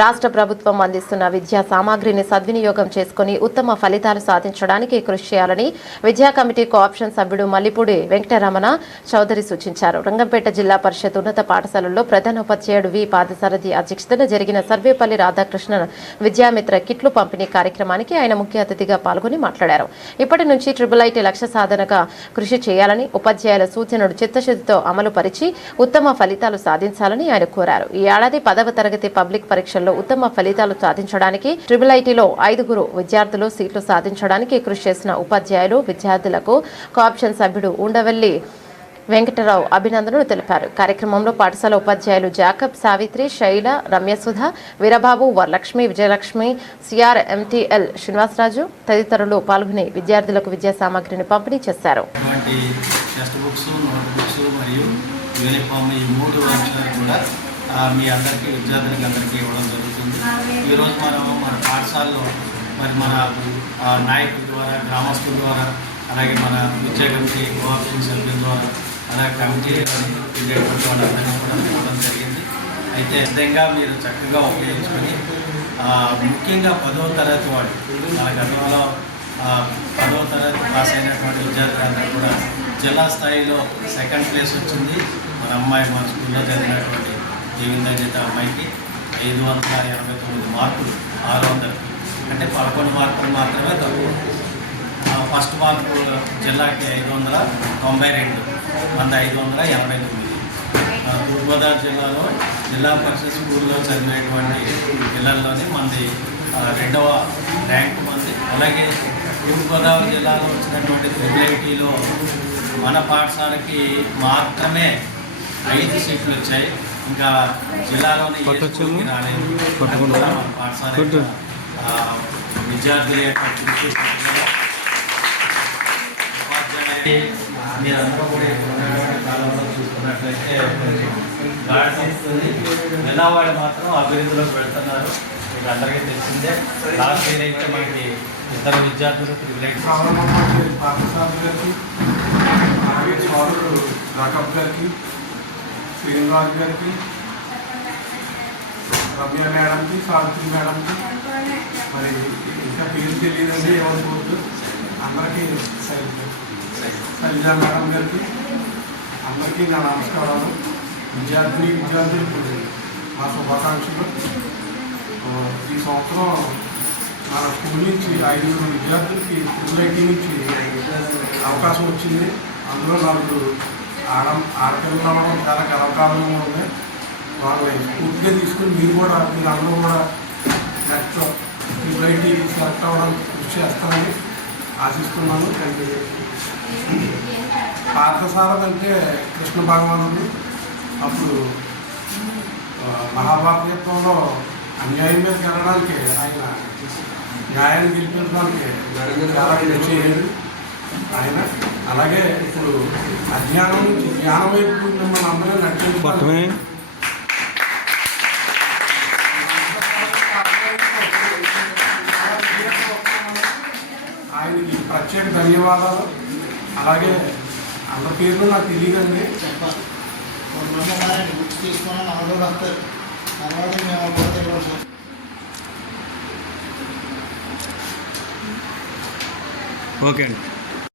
రాష్ట్ర ప్రభుత్వం అందిస్తున్న విద్యా సామాగ్రిని సద్వినియోగం చేసుకుని ఉత్తమ ఫలితాలు సాధించడానికి కృషి చేయాలని విద్యా కమిటీ కోఆప్షన్ సభ్యుడు మల్లిపూడి వెంకటరమణ చౌదరి సూచించారు. రంగంపేట జిల్లా పరిషత్ ఉన్నత పాఠశాలలో ప్రధానోపాధ్యాయుడు వి పాదసారథి అధ్యక్షతన జరిగిన సర్వేపల్లి రాధాకృష్ణన్ విద్యామిత్ర కిట్లు పంపిణీ కార్యక్రమానికి ఆయన ముఖ్య అతిథిగా పాల్గొని మాట్లాడారు. ఇప్పటి నుంచి IIIT లక్ష్య సాధనగా కృషి చేయాలని, ఉపాధ్యాయుల సూచనలు చిత్తశుద్ధితో అమలు పరిచి ఉత్తమ ఫలితాలు సాధించాలని ఆయన కోరారు. ఈ ఏడాది 10వ తరగతి పబ్లిక్ పరీక్షల్లో ఉత్తమ ఫలితాలు సాధించడానికి IIITలో 5 విద్యార్థులు సీట్లు సాధించడానికి కృషి చేసిన ఉపాధ్యాయులు, విద్యార్థులకు కోఆప్షన్ సభ్యుడు ఉండవల్లి వెంకటరావు అభినందనలు తెలిపారు. కార్యక్రమంలో పాఠశాల ఉపాధ్యాయులు జాకబ్, సావిత్రి, శైల, రమ్యసుధ, వీరబాబు, వరలక్ష్మి, విజయలక్ష్మి, CRMTL శ్రీనివాసరాజు తదితరులు పాల్గొని విద్యార్థులకు విద్యా సామాగ్రిని పంపిణీ చేశారు. మీ అందరికీ విద్యార్థులకి అందరికీ ఇవ్వడం జరుగుతుంది. ఈరోజు మనం మన పాఠశాలలో మరి మన నాయకుల ద్వారా, గ్రామస్తుల ద్వారా, అలాగే మన విద్యా కమిటీ కోఆప్షన్ సభ్యుల ద్వారా, అలాగే కమిటీ ఉండేటువంటి వాళ్ళందరినీ కూడా ఇవ్వడం జరిగింది. అయితే విధంగా మీరు చక్కగా ఉపయోగించుకొని ముఖ్యంగా 10వ తరగతి వాళ్ళు మన గతంలో 10వ తరగతి పాస్ అయినటువంటి విద్యార్థులందరూ కూడా జిల్లా స్థాయిలో 2nd ప్లేస్ వచ్చింది. మన అమ్మాయి మన స్కూల్లో చదివినటువంటి దేవింద్రజిత అమ్మాయికి 589 మార్కులు 600కి, అంటే 11 మార్కులు మాత్రమే తక్కువ. ఫస్ట్ మార్కు జిల్లాకి 592, మన 589. తూర్పుగోదావరి జిల్లాలో జిల్లా పరిషత్ స్కూల్లో చదివినటువంటి పిల్లల్లోనే మనది 2వ ర్యాంకు మంది. అలాగే తూర్పుగోదావరి జిల్లాలో వచ్చినటువంటి IIITలో మన పాఠశాలకి మాత్రమే 5 సీట్లు వచ్చాయి. ఇంకా జిల్లాలోని రాలేదు. మన పాఠశాల విద్యార్థుల యొక్క కృషి, మీరందరూ కూడా కాలంలో చూసుకున్నట్లయితే గాడ్సిస్తుంది వెళ్ళావాళ్ళు మాత్రం అభివృద్ధిలోకి వెళ్తున్నారు. మీకు అందరికీ తెలిసిందే. లాస్ట్ ఇయర్ అయితే మనకి 2 విద్యార్థులు శ్రీనివాస్ గారికి, రమ్య మేడంకి, సావిత్రి మేడంకి, మరి ఇంకా పేరు తెలియదండి ఎవరి పోతు అందరికీ, శైలజ మేడం గారికి అందరికీ నా నమస్కారాలు. విద్యార్థులకు మా శుభాకాంక్షలు. ఈ సంవత్సరం మన స్కూల్ నుంచి 5 విద్యార్థులకి IIIT నుంచి అవకాశం వచ్చింది. అందులో 4 ఆడపిల్లలు అవ్వడం చాలా గర్వకారణంగా ఉంది. వాళ్ళని పూర్తిగా తీసుకుని మీరందరూ కూడా నెక్స్ట్ IIIT సెలెక్ట్ అవ్వడానికి కృషి చేస్తామని ఆశిస్తున్నాను. పార్థసారథి అంటే కృష్ణ భగవానుడు. అప్పుడు మహాభారత యుద్ధంలో అన్యాయం మీద గెలడానికి, ఆయన న్యాయాన్ని గెలిపించడానికి చాలా కృషి చేయాలి ఆయన. అలాగే ఇప్పుడు అజ్ఞానం నుంచి జ్ఞానం వైపు మిమ్మల్ని అందరూ నడిపించాలి. ఆయనకి ప్రత్యేక ధన్యవాదాలు. అలాగే అందరి పేర్లు నాకు తెలియదండి. ఓకే అండి.